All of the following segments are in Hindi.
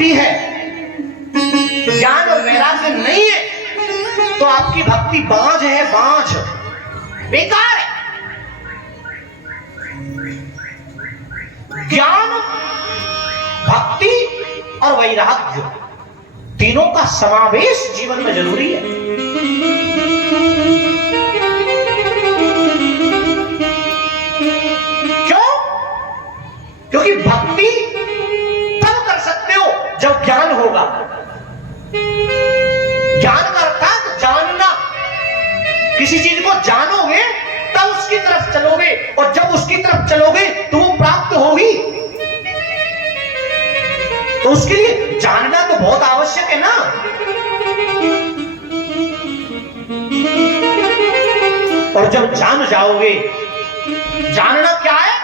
भक्ति है, ज्ञान और वैराग्य नहीं है, तो आपकी भक्ति बांझ है, बांझ, बेकार है। ज्ञान, भक्ति और वैराग्य तीनों का समावेश जीवन में जरूरी है। क्यों? क्योंकि भक्ति तब कर सकते हो जब ज्ञान होगा। ज्ञान का अर्थात जानना, किसी चीज को जानोगे तब उसकी तरफ चलोगे, और जब उसकी तरफ चलोगे तो वो प्राप्त होगी। तो उसके लिए जानना तो बहुत आवश्यक है ना। और जब जान जाओगे, जानना क्या है?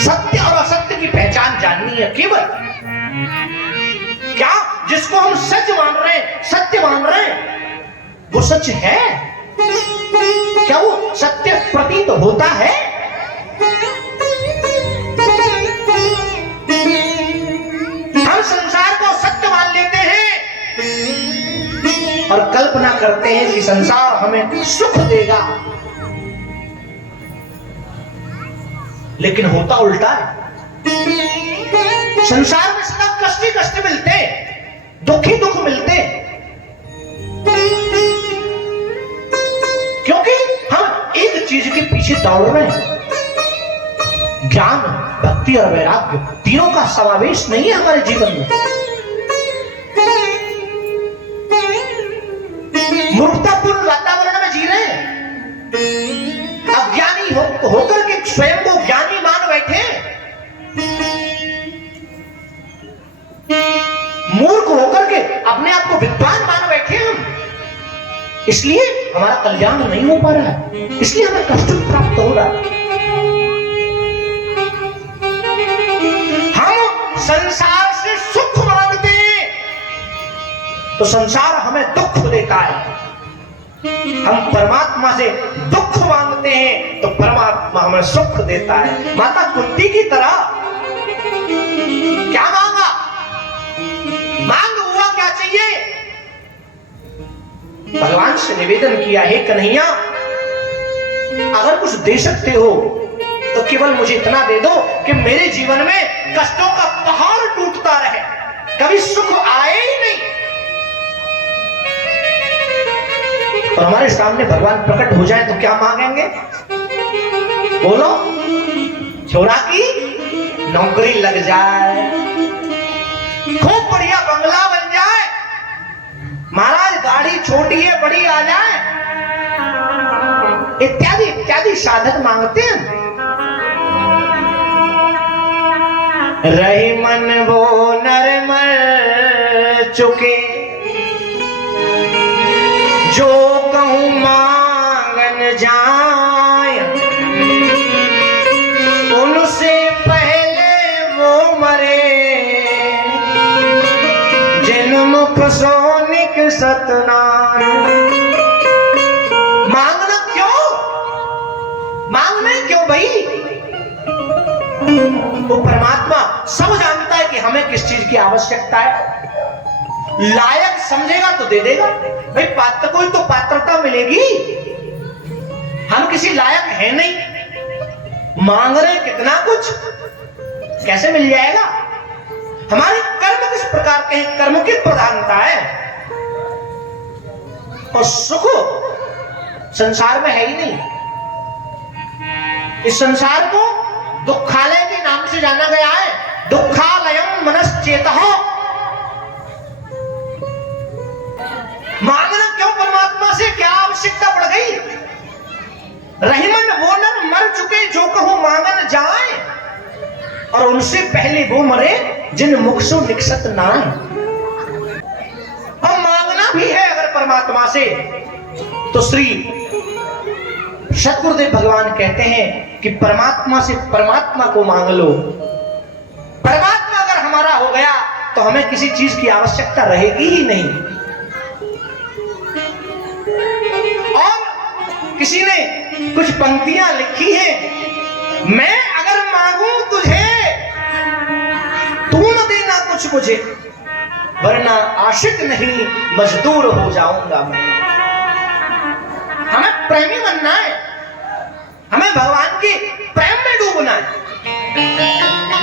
सत्य और असत्य की पहचान जाननी है केवल। क्या जिसको हम सच मान रहे हैं, सत्य मान रहे हैं, वो सच है? क्या वो सत्य प्रतीत होता है? हम संसार को सत्य मान लेते हैं और कल्पना करते हैं कि संसार हमें सुख देगा, लेकिन होता उल्टा है। संसार में सदा कष्ट ही कष्ट मिलते, दुख ही दुख मिलते, क्योंकि हम एक चीज के पीछे दौड़ रहे हैं। ज्ञान, भक्ति और वैराग्य तीनों का समावेश नहीं है हमारे जीवन में। मूर्खतापूर्ण वातावरण में जी रहे हैं, अज्ञानी होकर के स्वयं को ज्ञानी मान बैठे, मूर्ख होकर के अपने आप को विद्वान मान बैठे हम। इसलिए हमारा कल्याण नहीं हो पा रहा है, इसलिए हमें कष्ट प्राप्त हो रहा है। हम संसार से सुख मांगते हैं तो संसार हमें दुख देता है। हम परमात्मा से दुख मांगते हैं तो परमात्मा हमें सुख देता है। माता कुंती की तरह क्या मांगा? मांग हुआ क्या चाहिए? भगवान से निवेदन किया, हे कन्हैया, अगर कुछ दे सकते हो तो केवल मुझे इतना दे दो कि मेरे जीवन में कष्टों का पहाड़ टूटता रहे, कभी सुख आए ही नहीं। और हमारे सामने भगवान प्रकट हो जाए तो क्या मांगेंगे? बोलो। छोरा की नौकरी लग जाए, खूब बढ़िया बंगला बन जाए, महाराज गाड़ी छोटी है बड़ी आ जाए, इत्यादि इत्यादि साधन मांगते हैं। रही मन वो नर मर चुके, जो कहूं मांगन जाए, उनसे पहले वो मरे, जिन मुख सोनिक सतनाम। मांगना क्यों? मांगना क्यों भाई? वो परमात्मा सब जानता है कि हमें किस चीज की आवश्यकता है। लायक समझेगा तो दे देगा। भाई पात्र को तो पात्रता मिलेगी, हम किसी लायक है नहीं, मांग रहे कितना कुछ, कैसे मिल जाएगा? हमारे कर्म किस प्रकार के हैं, कर्म की प्रधानता है। और सुख संसार में है ही नहीं। इस संसार को दुखालय के नाम से जाना गया है, दुखालयम मनश्चेतः। मांगना क्यों परमात्मा से? क्या आवश्यकता पड़ गई? रहीमन वो नर मर चुके, जो कहूं मांगन जाए, और उनसे पहले वो मरे, जिन मुख सो निकसत नाम। हम मांगना भी है अगर परमात्मा से, तो श्री सद्गुरुदेव भगवान कहते हैं कि परमात्मा से परमात्मा को मांग लो। परमात्मा अगर हमारा हो गया तो हमें किसी चीज की आवश्यकता रहेगी ही नहीं। और किसी ने कुछ पंक्तियां लिखी हैं, मैं अगर मांगू तुझे, तू कुछ मुझे, वरना आशिक नहीं मजदूर हो जाऊंगा मैं। हमें प्रेमी बनना है, हमें भगवान के प्रेम में डूबना है,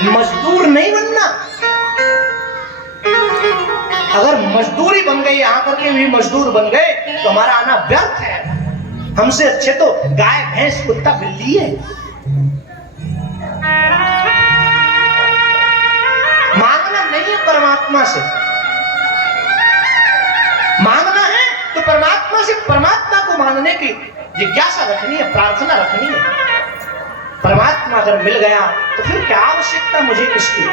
मजदूर नहीं बनना। अगर मजदूरी बन गई, यहां करके भी मजदूर बन गए तो हमारा आना व्यर्थ है। हमसे अच्छे तो गाय भैंस कुत्ता बिल्ली है। मांगना नहीं है परमात्मा से, मांगना है तो परमात्मा से परमात्मा को मांगने की जिज्ञासा रखनी है, प्रार्थना रखनी है। परमात्मा अगर मिल गया तो फिर क्या आवश्यकता मुझे किसकी।